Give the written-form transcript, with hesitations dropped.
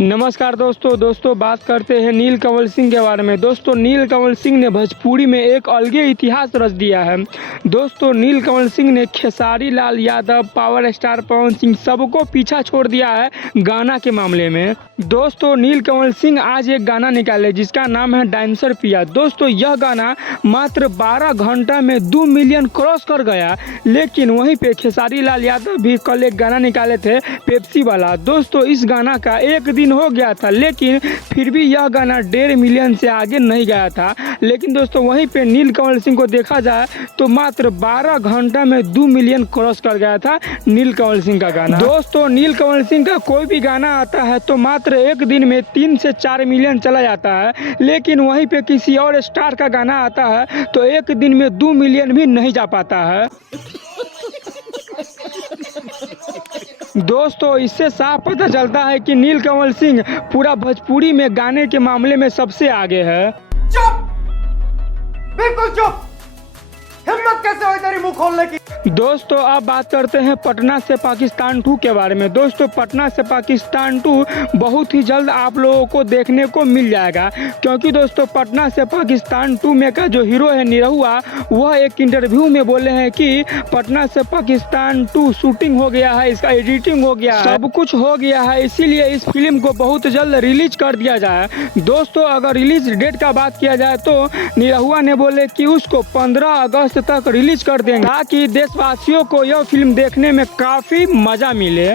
नमस्कार दोस्तों बात करते हैं नीलकमल सिंह के बारे में। दोस्तों नीलकमल सिंह ने भोजपुरी में एक अलगे इतिहास रच दिया है। दोस्तों नीलकमल सिंह ने खेसारी लाल यादव, पावर स्टार पवन सिंह सबको पीछा छोड़ दिया है गाना के मामले में। दोस्तों नीलकमल सिंह आज एक गाना निकाले जिसका नाम है डांसर पिया। दोस्तों यह गाना मात्र 12 घंटा में 2 मिलियन क्रॉस कर गया। लेकिन वहीं पे खेसारी लाल यादव भी कल एक गाना निकाले थे पेप्सी वाला। दोस्तों इस गाना का एक दिन हो गया था, लेकिन फिर भी यह गाना 1.5 मिलियन से आगे नहीं गया था। लेकिन दोस्तों वहीं पे नीलकमल सिंह को देखा जाए तो मात्र 12 घंटा में 2 मिलियन क्रॉस कर गया था नीलकमल सिंह का गाना। दोस्तों नीलकमल सिंह का कोई भी गाना आता है तो मात्र एक दिन में 3 से 4 मिलियन चला जाता है, लेकिन वहीं पे किसी और स्टार का गाना आता है तो एक दिन में 2 मिलियन भी नहीं जा पाता है। दोस्तों इससे साफ पता चलता है कि नीलकमल सिंह पूरा भोजपुरी में गाने के मामले में सबसे आगे है। चुप, बिल्कुल चुप। हिम्मत कैसे हुई तेरी मुंह खोलने की। दोस्तों अब बात करते हैं पटना से पाकिस्तान 2 के बारे में। दोस्तों पटना से पाकिस्तान 2 बहुत ही जल्द आप लोगों को देखने को मिल जाएगा, क्योंकि दोस्तों पटना से पाकिस्तान 2 में का जो हीरो है निरहुआ, वह एक इंटरव्यू में बोले हैं कि पटना से पाकिस्तान 2 शूटिंग हो गया है, इसका एडिटिंग हो गया है, सब कुछ हो गया है, इसीलिए इस फिल्म को बहुत जल्द रिलीज कर दिया जाए। दोस्तों अगर रिलीज डेट का बात किया जाए तो निरहुआ ने बोले कि उसको 15 अगस्त तक रिलीज कर देंगे ताकि देशवासियों को यह फिल्म देखने में काफी मजा मिले।